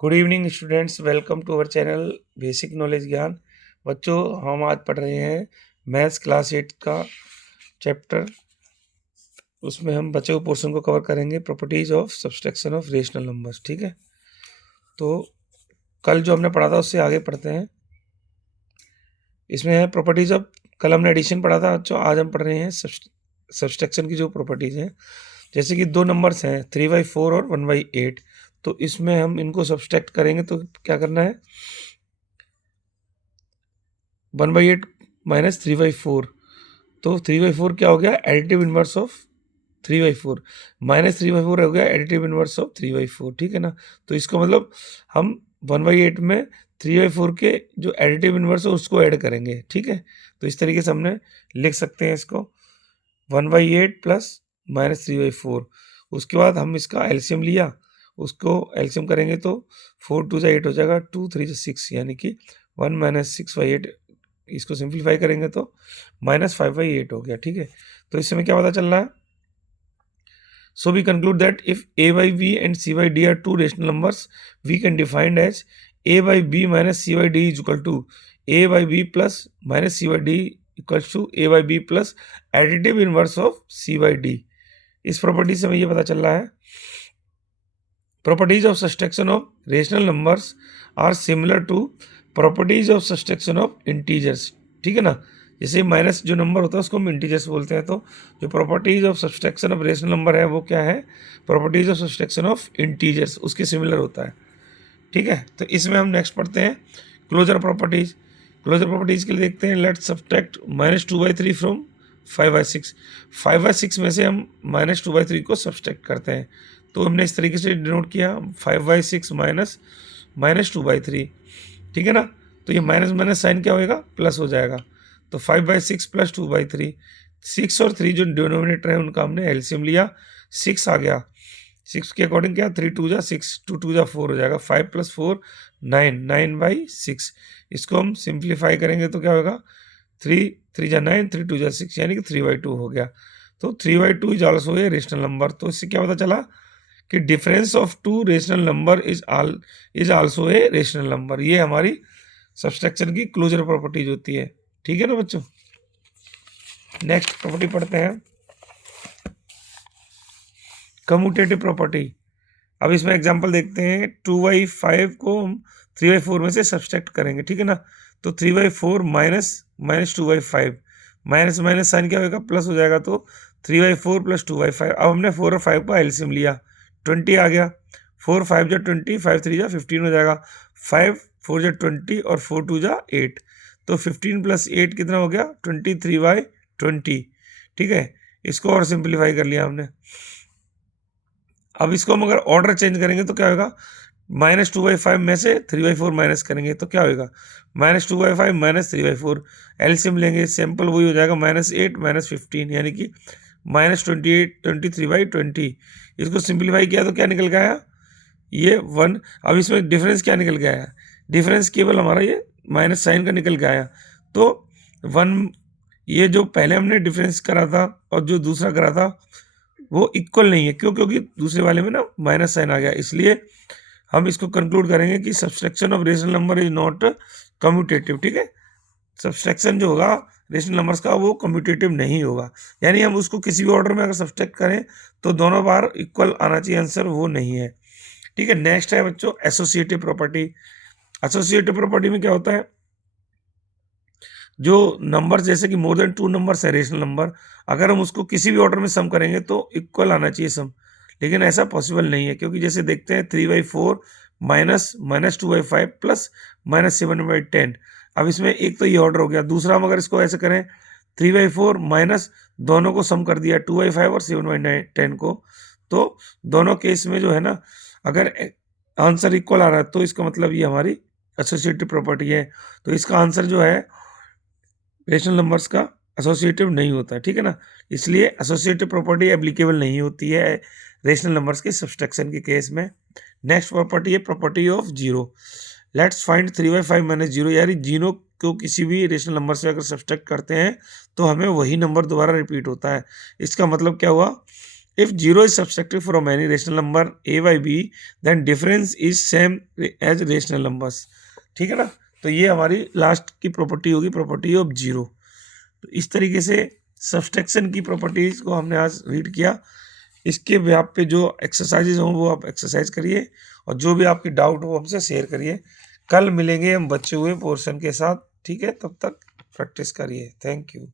Good evening students, welcome to our channel basic knowledge ज्ञान। बच्चों, हम आज पढ़ रहे हैं मैथ्स क्लास 8 का चैप्टर। उसमें हम बचे हुए पोर्शन को कवर करेंगे, properties of subtraction of rational numbers. ठीक है, तो कल जो हमने पढ़ा था उससे आगे पढ़ते हैं। इसमें है प्रॉपर्टीज ऑफ, कल हमने एडिशन पढ़ा था बच्चों, आज हम पढ़ रहे हैं सब्सट्रैक्शन की जो प्रॉपर्टीज हैं। जैसे कि दो नंबर्स हैं 3/4 और 1/8, तो इसमें हम इनको सब्सट्रैक्ट करेंगे तो क्या करना है, 1/8 माइनस 3/4, तो 3/4 क्या हो गया, एडिटिव इनवर्स ऑफ 3/4, माइनस 3/4 हो गया एडिटिव इनवर्स ऑफ 3/4। ठीक है ना, तो इसका मतलब हम 1/8 में 3/4 के जो एडिटिव इनवर्स है उसको ऐड करेंगे। ठीक है, तो इस तरीके से हमने लिख सकते हैं इसको, 1/8 प्लस माइनस 3/4। उसके बाद हम इसका एलसीएम लिया, उसको एलसीएम करेंगे तो 4 2 8 हो जाएगा, 2 3 6, यानी कि 1 माइनस 6/8। इसको सिंप्लीफाई करेंगे तो -5/8 हो गया। ठीक है, तो इस समय क्या पता चल रहा है, so we conclude that if a by b and c by d are two rational numbers, we can define as a by b minus c by d is equal to a by b plus minus c by d equals to a by b plus additive inverse of c by d। इस property से हमें ये पता चल रहा है, properties of subtraction of rational numbers are similar to properties of subtraction of integers। ठीक है ना, जैसे माइनस जो नंबर होता है उसको हम इंटीजर्स बोलते हैं, तो जो properties of subtraction of rational number है वो क्या है, properties of subtraction of integers उसके सिमिलर होता है। ठीक है, तो इसमें हम नेक्स्ट पढ़ते हैं क्लोजर प्रॉपर्टीज। क्लोजर प्रॉपर्टीज के लिए देखते हैं, लेट सब्सट्रैक्ट -2/3 फ्रॉम 5/6। 5/6 में से हम -2/3 को सब्सट्रैक्ट करते हैं, तो हमने इस तरीके से डिनोट किया 5/6 माइनस -2/3। ठीक है ना, तो ये माइनस माइनस साइन क्या होएगा, प्लस हो जाएगा, तो 5/6 प्लस 2/3। 6 और 3 जो डिनोमिनेटर है उनका हमने एलसीएम लिया, 6 आ गया, 6 के अकॉर्डिंग क्या, 3 2 जा 6, 2 2 जा 4 हो जाएगा, 5 + 4 9, 9/6। इसको हम सिंप्लीफाई करेंगे तो क्या होगा, 3 3 जा 9, 3 2 जा 6, यानी कि 3/2 हो गया। तो 3/2 is also a rational number. तो इससे क्या पता चला कि difference of two rational number is also a rational number. ये हमारी सब्सट्रैक्शन की क्लोजर प्रॉपर्टीज होती है। ठीक है ना बच्चों, नेक्स्ट प्रॉपर्टी पढ़ते हैं, कम्यूटेटिव प्रॉपर्टी। अब इसमें एग्जांपल देखते हैं, 2/5 को हम 3/4 में से सब्सट्रैक्ट करेंगे। ठीक है ना, तो 3/4 minus minus 2/5, minus minus sign क्या होगा, प्लस हो जाएगा, तो 3/4 प्लस 2/5। अब हमने 4 और 5 का एलसीएम लिया, 20 आ गया, 4 5 जा 20, 5 3 जा 15 हो जाएगा, 5 4 जा 20 और 4 2 जा 8, तो 15 + 8 कितना हो गया, 23/20। ठीक है, इसको और सिंप्लीफाई कर लिया हमने। अब इसको हम अगर ऑर्डर चेंज करेंगे तो क्या होगा, -2/5 में से 3/4 माइनस करेंगे तो क्या होगा, -2/5 माइनस 3/4। एलसीएम लेंगे, सैंपल वही हो जाएगा, -8 -15, यानी कि -28 23/20। इसको सिंप्लीफाई किया तो क्या निकल के आया, ये 1। अब इसमें डिफरेंस क्या निकल के आया, डिफरेंस केवल हमारा ये माइनस साइन का निकल के आया, तो 1, ये जो पहले हमने डिफरेंस करा था और जो दूसरा करा था वो इक्वल नहीं है। क्यों, क्योंकि दूसरे वाले में ना माइनस साइन आ गया, इसलिए हम इसको कंक्लूड करेंगे कि subtraction of rational number is not commutative. ठीक है, सब्सट्रैक्शन जो होगा रेशनल नंबर्स का वो कम्यूटेटिव नहीं होगा, यानी हम उसको किसी भी ऑर्डर में अगर सब्सट्रैक्ट करें तो दोनों बार इक्वल आना चाहिए आंसर, वो नहीं है। ठीक है, नेक्स्ट है बच्चों एसोसिएटिव प्रॉपर्टी। एसोसिएटिव प्रॉपर्टी में क्या होता है, जो नंबर जैसे कि मोर देन 2 नंबर्स है रेशनल नंबर, अगर हम उसको किसी भी ऑर्डर में सम करेंगे तो इक्वल आना चाहिए सम, लेकिन ऐसा पॉसिबल नहीं है, क्योंकि जैसे देखते हैं 3/4 माइनस -2/5 प्लस -7/10। अब इसमें एक तो ये ऑर्डर हो गया, दूसरा हम अगर इसको ऐसे करें 3/4 माइनस दोनों को सम कर दिया 2/5 और 7/10 को, तो दोनों केस में जो है ना, अगर आंसर इक्वल आ रहा है तो इसका मतलब ये हमारी एसोसिएटिव प्रॉपर्टी है। तो इसका आंसर जो है रेशनल नंबर्स का एसोसिएटिव नहीं होता है। ठीक है ना, इसलिए एसोसिएटिव प्रॉपर्टी एप्लीकेबल नहीं होती है रेशनल नंबर्स के सब्सट्रैक्शन के केस में। नेक्स्ट प्रॉपर्टी है property of zero. Let's find 3/5 minus zero, यानी जीरो को किसी भी रेशनल नंबर से अगर सब्सट्रैक्ट करते हैं तो हमें वही नंबर दोबारा रिपीट होता है। इसका मतलब क्या हुआ If 0 is subtracted from any rational number a by b, then difference is same as rational numbers. ठीक है ना, तो ये हमारी लास्ट की प्रॉपर्टी होगी, प्रॉपर्टी ऑफ जीरो। तो इस तरीके से सब्सट्रैक्शन की प्रॉपर्टीज को हमने आज रीड किया। इसके व्याप पे जो एक्सरसाइजेज हों वो आप एक्सरसाइज करिए, और जो भी आपकी डाउट हो हमसे शेयर करिए। कल मिलेंगे हम बचे हुए पोर्शन के साथ, ठीक है, तब तक प्रैक्टिस करिए। Thank you.